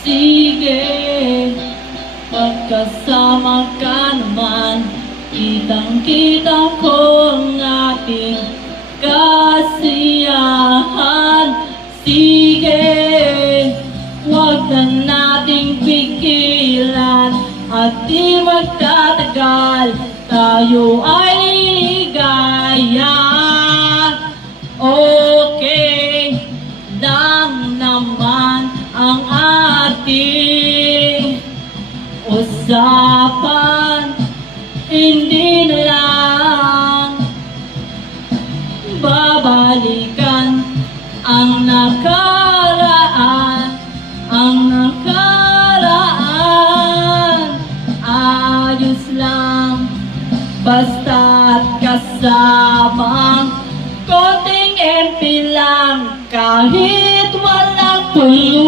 Sige, pagkasama ka naman. Kitang-kita ko ang ating kasiyahan. Sige, Huwag na nating pigilan. At di magtatagal Tayo ay ligaya. Okay lang naman ating usapan Hindi lang. Babalikan ang nakaraan ang nakaraan. Ayos lang basta't kasama konting MP lang. Kahit walang pulutan